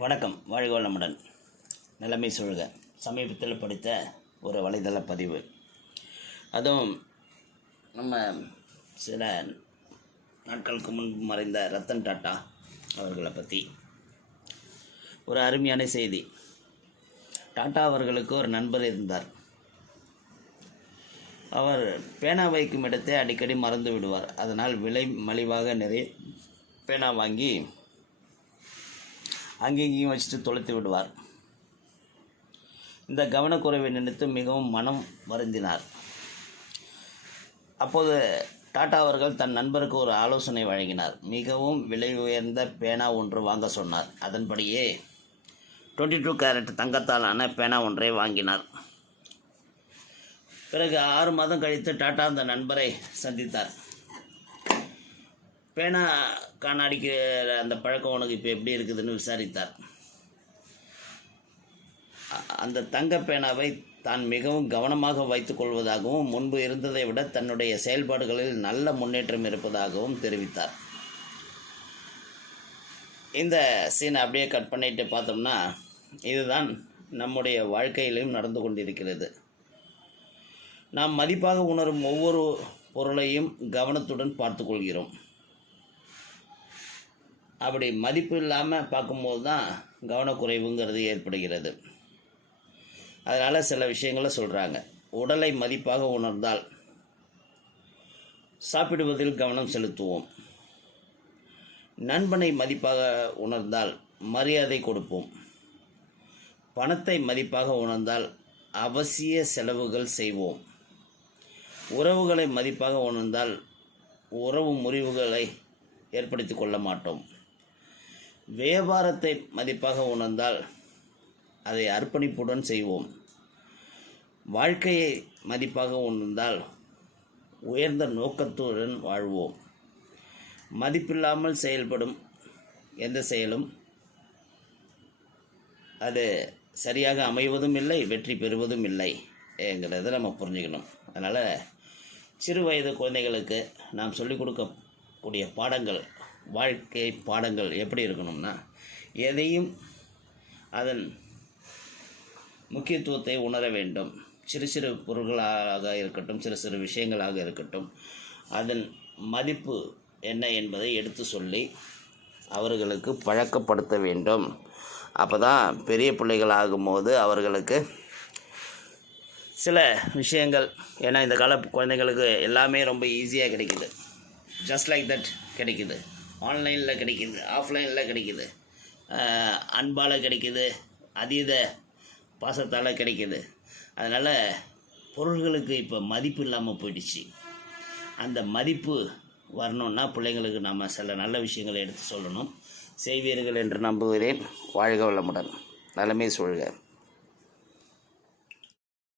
வணக்கம். வாழ்க வளமுடன் நிலைமை சொல்க. சமீபத்தில் படித்த ஒரு வலைதள பதிவு. அதுவும் நம்ம சில நாட்களுக்கு முன்பு மறைந்த ரத்தன் டாட்டா அவர்களை பற்றி ஒரு அருமையான செய்தி. டாட்டா அவர்களுக்கு ஒரு நண்பர் இருந்தார். அவர் பேனா வைக்கும் இடத்தை அடிக்கடி மறந்து விடுவார். அதனால் விலை மலிவாக நிறைய பேனா வாங்கி அங்கேயும் இங்கேயும் வச்சுட்டு தொலைத்து விடுவார். இந்த கவனக்குறைவை நினைத்து மிகவும் மனம் வருந்தினார். அப்போது டாடா அவர்கள் தன் நண்பருக்கு ஒரு ஆலோசனை வழங்கினார். மிகவும் விலை உயர்ந்த பேனா ஒன்று வாங்க சொன்னார். அதன்படியே டுவெண்ட்டி டூ கேரட் தங்கத்தாலான பேனா ஒன்றை வாங்கினார். பிறகு ஆறு மாதம் கழித்து டாடா அந்த நண்பரை சந்தித்தார். பேனா காணாடிக்கிற அந்த பழக்கம் உனக்கு இப்போ எப்படி இருக்குதுன்னு விசாரித்தார். அந்த தங்க பேனாவை தான் மிகவும் கவனமாக வைத்துக் கொள்வதாகவும் முன்பு இருந்ததை விட தன்னுடைய செயல்பாடுகளில் நல்ல முன்னேற்றம் இருப்பதாகவும் தெரிவித்தார். இந்த சீனை அப்படியே கட் பண்ணிட்டு பார்த்தோம்னா இதுதான் நம்முடைய வாழ்க்கையிலும் நடந்து கொண்டிருக்கிறது. நாம் மதிப்பாக உணரும் ஒவ்வொரு பொருளையும் கவனத்துடன் பார்த்துக்கொள்கிறோம் அப்படி மதிப்பு இல்லாமல் பார்க்கும்போது தான் கவனக்குறைவுங்கிறது ஏற்படுகிறது. அதனால் சில விஷயங்களை சொல்கிறாங்க உடலை மதிப்பாக உணர்ந்தால் சாப்பிடுவதில் கவனம் செலுத்துவோம். நண்பனை மதிப்பாக உணர்ந்தால் மரியாதை கொடுப்போம். பணத்தை மதிப்பாக உணர்ந்தால் அவசிய செலவுகள் செய்வோம். உறவுகளை மதிப்பாக உணர்ந்தால் உறவு முறிவுகளை ஏற்படுத்தி கொள்ள மாட்டோம். வியாபாரத்தை மதிப்பாக உணர்ந்தால் அதை அர்ப்பணிப்புடன் செய்வோம். வாழ்க்கையை மதிப்பாக உணர்ந்தால் உயர்ந்த நோக்கத்துடன் வாழ்வோம். மதிப்பில்லாமல் செயல்படும் எந்த செயலும் அது சரியாக அமைவதும் இல்லை வெற்றி பெறுவதும் இல்லை என்கிறத நம்ம புரிஞ்சுக்கணும். அதனால் சிறு வயது குழந்தைகளுக்கு நாம் சொல்லிக் கொடுக்கக்கூடிய பாடங்கள் வாழ்க்கை பாடங்கள் எப்படி இருக்கணும்னா எதையும் அதன் முக்கியத்துவத்தை உணர வேண்டும். சிறு சிறு பொருள்களாக இருக்கட்டும் சிறு சிறு விஷயங்களாக இருக்கட்டும் அதன் மதிப்பு என்ன என்பதை எடுத்து சொல்லி அவர்களுக்கு பழக்கப்படுத்த வேண்டும். அப்போ தான் பெரிய பிள்ளைகள் ஆகும்போது அவர்களுக்கு சில விஷயங்கள் ஏன்னா இந்த கால குழந்தைங்களுக்கு எல்லாமே ரொம்ப ஈஸியாக கிடைக்குது. ஜஸ்ட் லைக் தட் கிடைக்குது. ஆன்லைனில் கிடைக்கிது ஆஃப்லைனில் கிடைக்கிது. அன்பால் கிடைக்கிது அதீத பாசத்தால் கிடைக்கிது. அதனால் பொருள்களுக்கு இப்போ மதிப்பு இல்லாமல் போயிடுச்சு. அந்த மதிப்பு வரணும்னா பிள்ளைங்களுக்கு நம்ம சில நல்ல விஷயங்களை எடுத்து சொல்லணும். செய்வீர்கள் என்று நம்புகிறேன். வாழ்க வளமுடன். நலமே சொல்க